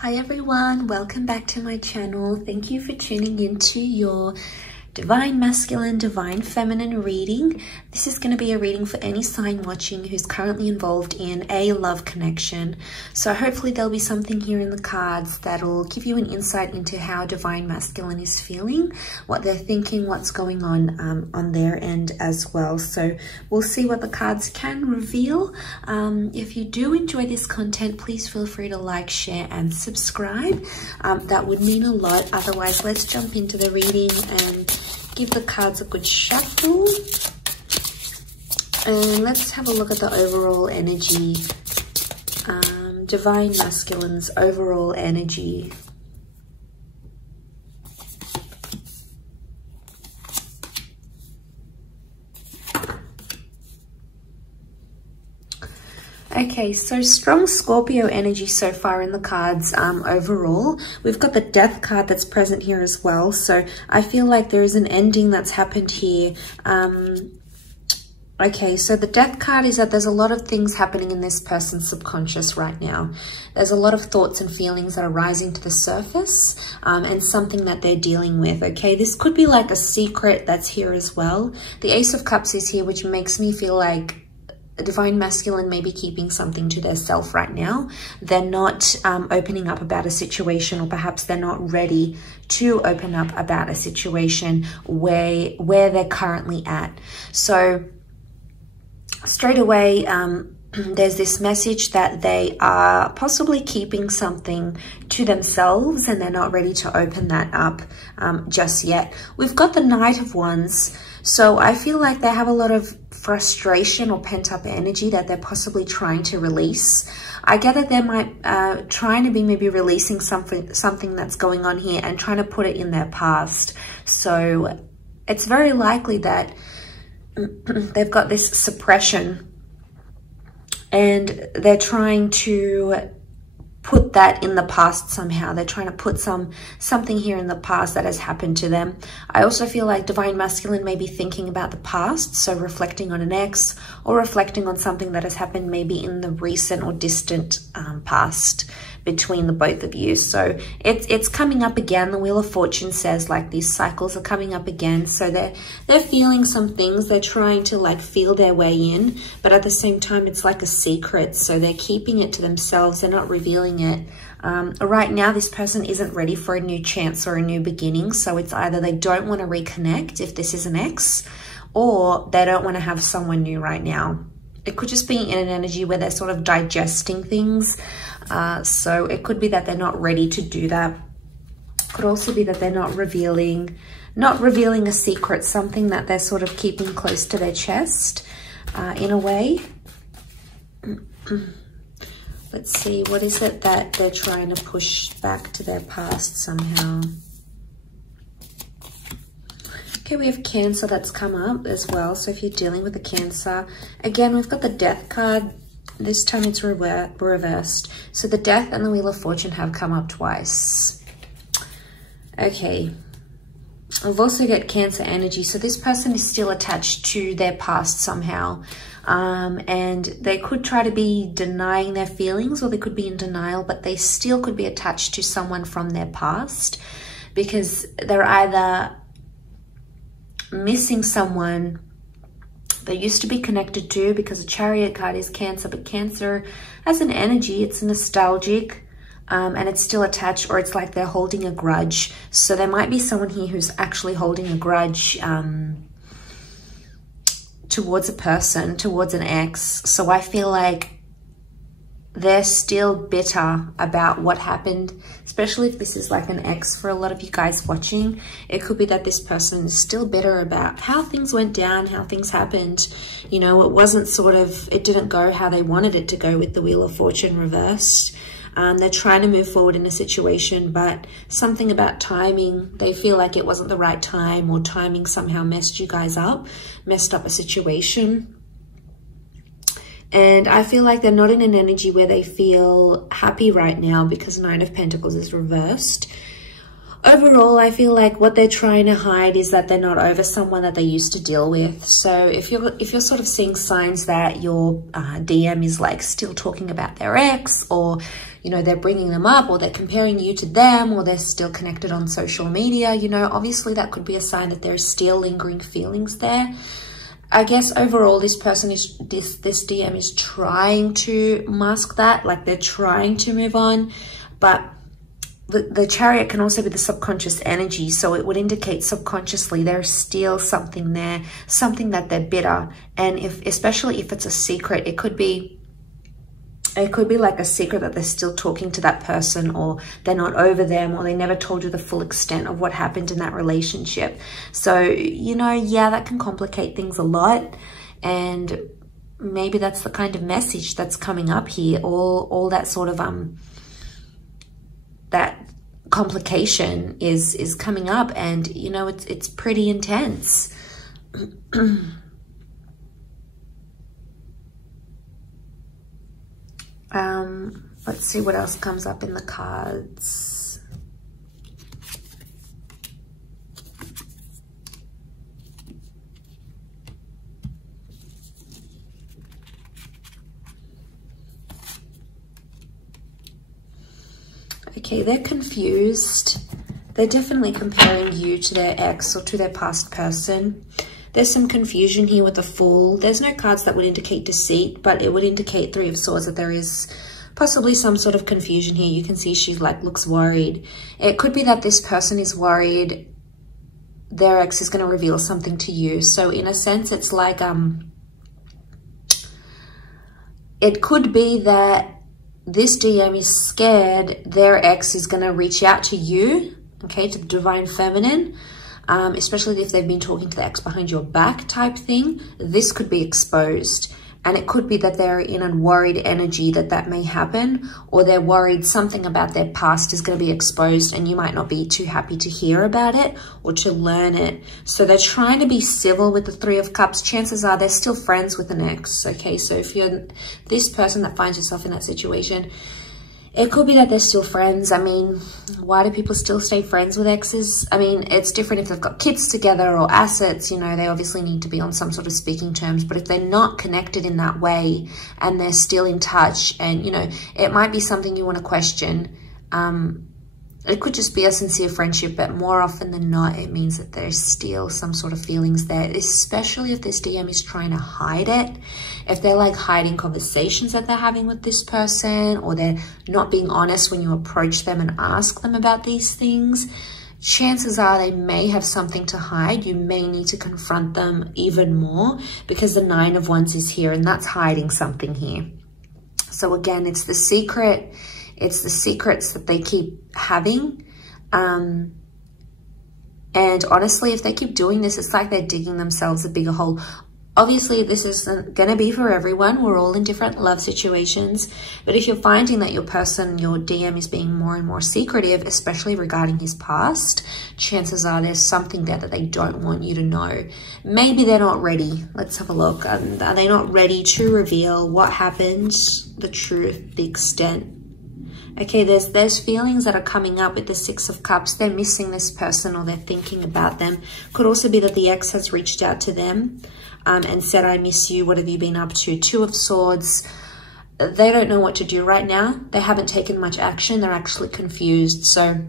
Hi everyone, welcome back to my channel. Thank you for tuning into your Divine Masculine, Divine Feminine reading. This is going to be a reading for any sign watching who's currently involved in a love connection. So hopefully there'll be something here in the cards that'll give you an insight into how Divine Masculine is feeling, what they're thinking, what's going on their end as well. So we'll see what the cards can reveal. If you do enjoy this content, please feel free to like, share and subscribe. That would mean a lot. Otherwise, let's jump into the reading and give the cards a good shuffle. And let's have a look at the overall energy. Divine Masculine's overall energy. Okay, so strong Scorpio energy so far in the cards overall. We've got the Death card that's present here as well. So I feel like there is an ending that's happened here. Okay, so the Death card is that there's a lot of things happening in this person's subconscious right now. There's a lot of thoughts and feelings that are rising to the surface and something that they're dealing with, okay? This could be like a secret that's here as well. The Ace of Cups is here, which makes me feel like Divine Masculine may be keeping something to their self right now. They're not opening up about a situation, or perhaps they're not ready to open up about a situation where they're currently at. So straight away, there's this message that they are possibly keeping something to themselves and they're not ready to open that up just yet. We've got the Knight of Wands. So I feel like they have a lot of frustration or pent-up energy that they're possibly trying to release. I get that they might trying to be maybe releasing something that's going on here and trying to put it in their past. So it's very likely that they've got this suppression and they're trying to put that in the past somehow. They're trying to put something here in the past that has happened to them. I also feel like Divine Masculine may be thinking about the past, so reflecting on an ex or reflecting on something that has happened maybe in the recent or distant past between the both of you. So it's coming up again. The Wheel of Fortune says like these cycles are coming up again. So they're feeling some things. They're trying to like feel their way in, but at the same time, it's like a secret. So they're keeping it to themselves. They're not revealing it. Right now, this person isn't ready for a new chance or a new beginning. So it's either they don't want to reconnect if this is an ex, or they don't want to have someone new right now. It could just be in an energy where they're sort of digesting things. So it could be that they're not ready to do that. Could also be that they're not revealing a secret, something that they're sort of keeping close to their chest in a way. Let's see, what is it that they're trying to push back to their past somehow? Okay, we have Cancer that's come up as well. So if you're dealing with a Cancer, again, we've got the Death card. This time it's reversed. So the Death and the Wheel of Fortune have come up twice. Okay. We've also got Cancer energy. So this person is still attached to their past somehow. And they could try to be denying their feelings, or they could be in denial, but they still could be attached to someone from their past because they're either missing someone they used to be connected to, because the Chariot card is Cancer, but Cancer as an energy, it's nostalgic and it's still attached, or it's like they're holding a grudge. So there might be someone here who's actually holding a grudge towards a person, towards an ex. So I feel like they're still bitter about what happened, especially if this is like an ex for a lot of you guys watching. It could be that this person is still bitter about how things went down, how things happened. You know, it wasn't it didn't go how they wanted it to go with the Wheel of Fortune reversed. They're trying to move forward in a situation, but something about timing, they feel like it wasn't the right time, or timing somehow messed you guys up, messed up a situation. And I feel like they're not in an energy where they feel happy right now because Nine of Pentacles is reversed. Overall, I feel like what they're trying to hide is that they're not over someone that they used to deal with. So if you're sort of seeing signs that your DM is like still talking about their ex, or you know, they're bringing them up, or they're comparing you to them, or they're still connected on social media, you know, obviously that could be a sign that there's still lingering feelings there. I guess overall, this person is, this DM is trying to mask that, like they're trying to move on, but the Chariot can also be the subconscious energy. So it would indicate subconsciously there's still something there, something that they're bitter. And especially if it's a secret, it could be like a secret that they're still talking to that person, or they're not over them, or they never told you the full extent of what happened in that relationship. So, you know, yeah, that can complicate things a lot. And maybe that's the kind of message that's coming up here. All that sort of, that complication is coming up, and, you know, it's pretty intense. Let's see what else comes up in the cards. Okay, they're confused. They're definitely comparing you to their ex or to their past person. There's some confusion here with the Fool. There's no cards that would indicate deceit, but it would indicate Three of Swords, that there is possibly some sort of confusion here. You can see she like looks worried. It could be that this person is worried their ex is going to reveal something to you. So in a sense, it's like, it could be that this DM is scared their ex is going to reach out to you, okay, to the Divine Feminine, especially if they've been talking to the ex behind your back type thing. This could be exposed. And it could be that they're in a worried energy that may happen, or they're worried something about their past is going to be exposed and you might not be too happy to hear about it or to learn it. So they're trying to be civil with the Three of Cups. Chances are they're still friends with an ex, okay? So if you're this person that finds yourself in that situation, it could be that they're still friends. I mean, why do people still stay friends with exes? I mean, it's different if they've got kids together or assets, you know, they obviously need to be on some sort of speaking terms. But if they're not connected in that way and they're still in touch, and, you know, it might be something you want to question. It could just be a sincere friendship, but more often than not, it means that there's still some sort of feelings there, especially if this DM is trying to hide it. If they're like hiding conversations that they're having with this person, or they're not being honest when you approach them and ask them about these things, chances are they may have something to hide. You may need to confront them even more, because the Nine of Wands is here, and that's hiding something here. So again, it's the secret. It's the secrets that they keep having. And honestly, if they keep doing this, it's like they're digging themselves a bigger hole. Obviously, this isn't going to be for everyone. We're all in different love situations. But if you're finding that your person, your DM, is being more and more secretive, especially regarding his past, chances are there's something there that they don't want you to know. Maybe they're not ready. Let's have a look. Are they not ready to reveal what happened, the truth, the extent? Okay, there's feelings that are coming up with the Six of Cups. They're missing this person, or they're thinking about them. Could also be that the ex has reached out to them and said, I miss you. What have you been up to? Two of Swords. They don't know what to do right now. They haven't taken much action. They're actually confused. So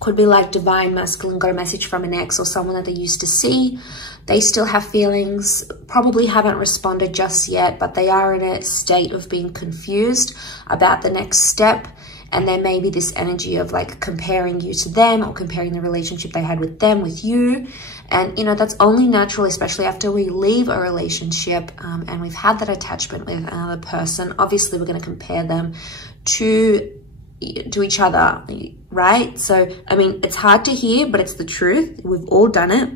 could be like Divine Masculine got a message from an ex or someone that they used to see. They still have feelings, probably haven't responded just yet, but they are in a state of being confused about the next step. And there may be this energy of like comparing you to them, or comparing the relationship they had with them with you. And, you know, that's only natural, especially after we leave a relationship and we've had that attachment with another person. Obviously, we're going to compare them to each other, right? So, I mean, it's hard to hear, but it's the truth. We've all done it.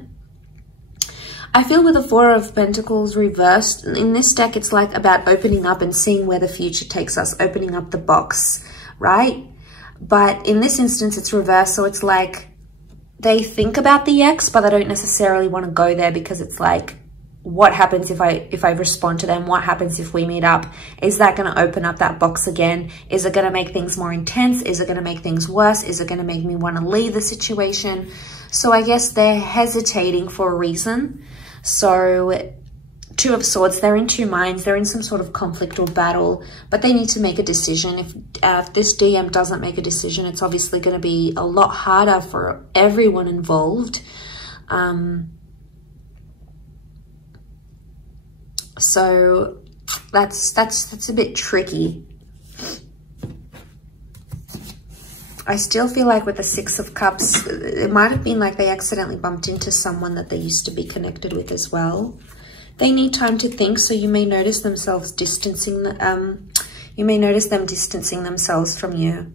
I feel with the Four of Pentacles reversed, in this deck, it's like about opening up and seeing where the future takes us, opening up the box, right? But in this instance, it's reversed. So it's like they think about the ex, but they don't necessarily want to go there, because it's like what happens if I respond to them? What happens if we meet up? Is that going to open up that box again? Is it going to make things more intense? Is it going to make things worse? Is it going to make me want to leave the situation? So I guess they're hesitating for a reason. So Two of Swords, they're in two minds. They're in some sort of conflict or battle, but they need to make a decision. If this DM doesn't make a decision, it's obviously going to be a lot harder for everyone involved. So that's a bit tricky. I still feel like with the Six of Cups, it might have been like they accidentally bumped into someone that they used to be connected with as well. They need time to think, so you may notice themselves distancing, you may notice them distancing themselves from you.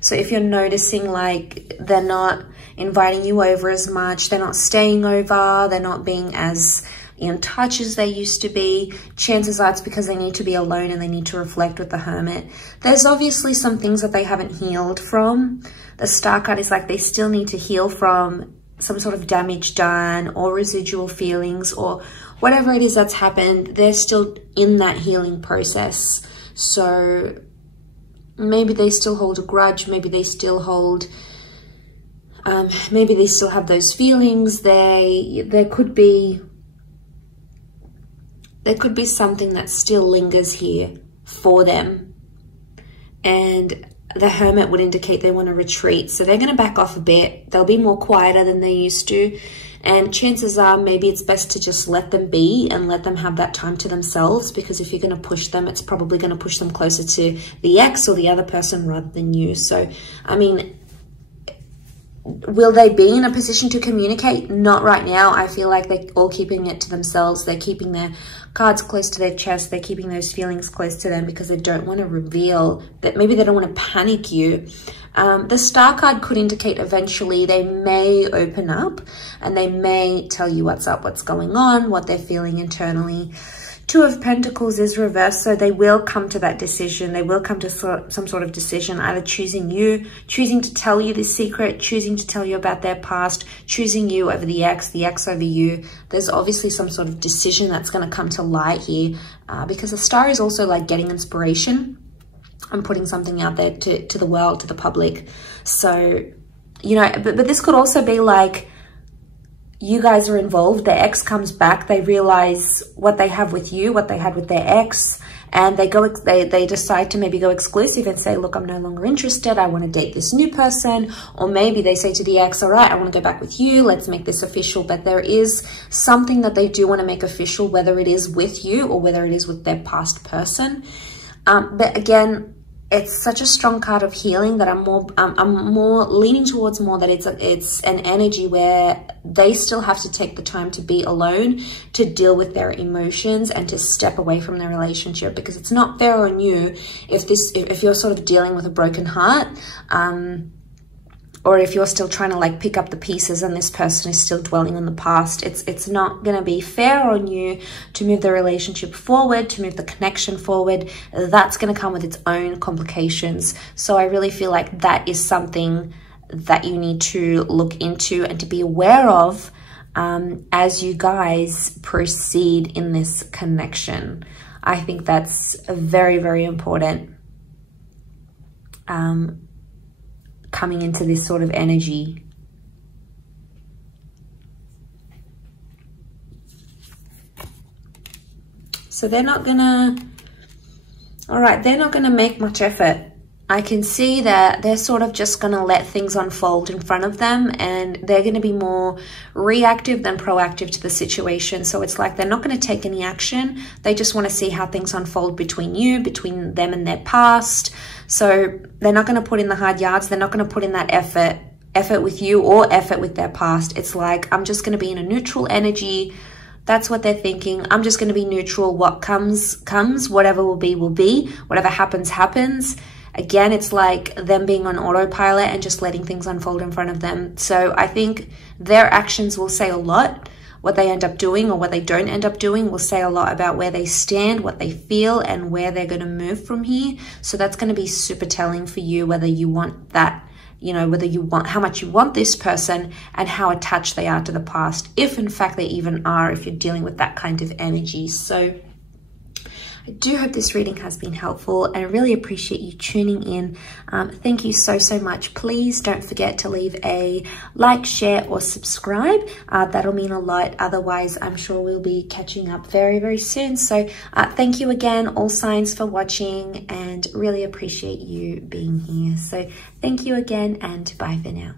So if you're noticing like they're not inviting you over as much, they're not staying over, they're not being as in touch as they used to be, chances are it's because they need to be alone and they need to reflect with the Hermit. There's obviously some things that they haven't healed from. The Star card is like they still need to heal from some sort of damage done or residual feelings or whatever it is that's happened. They're still in that healing process. So maybe they still hold a grudge, maybe they still hold, maybe they still have those feelings. There could be something that still lingers here for them. And the Hermit would indicate they want to retreat. So they're going to back off a bit. They'll be more quieter than they used to. And chances are maybe it's best to just let them be and let them have that time to themselves, because if you're going to push them, it's probably going to push them closer to the ex or the other person rather than you. So, I mean, will they be in a position to communicate? Not right now. I feel like they're all keeping it to themselves. They're keeping their cards close to their chest. They're keeping those feelings close to them because they don't want to reveal that. Maybe they don't want to panic you. The Star card could indicate eventually they may open up and they may tell you what's up, what's going on, what they're feeling internally. Two of Pentacles is reversed, so they will come to that decision. They will come to some sort of decision, either choosing you, choosing to tell you the secret, choosing to tell you about their past, choosing you over the ex over you. There's obviously some sort of decision that's going to come to light here, because the Star is also like getting inspiration and putting something out there to the world, to the public. So, you know, but this could also be like, you guys are involved, their ex comes back, they realize what they have with you, what they had with their ex, and they decide to maybe go exclusive and say, look, I'm no longer interested, I want to date this new person. Or maybe they say to the ex, all right, I want to go back with you, let's make this official. But there is something that they do want to make official, whether it is with you or whether it is with their past person. But again, it's such a strong card of healing that I'm more leaning towards more that it's an energy where they still have to take the time to be alone, to deal with their emotions and to step away from their relationship, because it's not fair on you if you're sort of dealing with a broken heart, or if you're still trying to like pick up the pieces and this person is still dwelling on the past. It's not going to be fair on you to move the relationship forward, to move the connection forward. That's going to come with its own complications. So I really feel like that is something that you need to look into and to be aware of as you guys proceed in this connection. I think that's very, very important. Coming into this sort of energy. So they're not gonna, all right, they're not gonna make much effort. I can see that they're sort of just gonna let things unfold in front of them, and they're gonna be more reactive than proactive to the situation. So it's like they're not gonna take any action. They just wanna see how things unfold between you, between them and their past. So they're not going to put in the hard yards. They're not going to put in that effort with you or effort with their past. It's like, I'm just going to be in a neutral energy. That's what they're thinking. I'm just going to be neutral. What comes, comes. Whatever will be, will be. Whatever happens, happens. Again, it's like them being on autopilot and just letting things unfold in front of them. So I think their actions will say a lot what they end up doing or what they don't end up doing will say a lot about where they stand, what they feel, and where they're going to move from here. So that's going to be super telling for you, whether you want that, you know, whether you want, how much you want this person and how attached they are to the past, if in fact they even are, if you're dealing with that kind of energy. So I do hope this reading has been helpful, and I really appreciate you tuning in. Thank you so much. Please don't forget to leave a like, share, or subscribe. That'll mean a lot. Otherwise, I'm sure we'll be catching up very soon. So thank you again, all signs, for watching, and really appreciate you being here. So thank you again, and bye for now.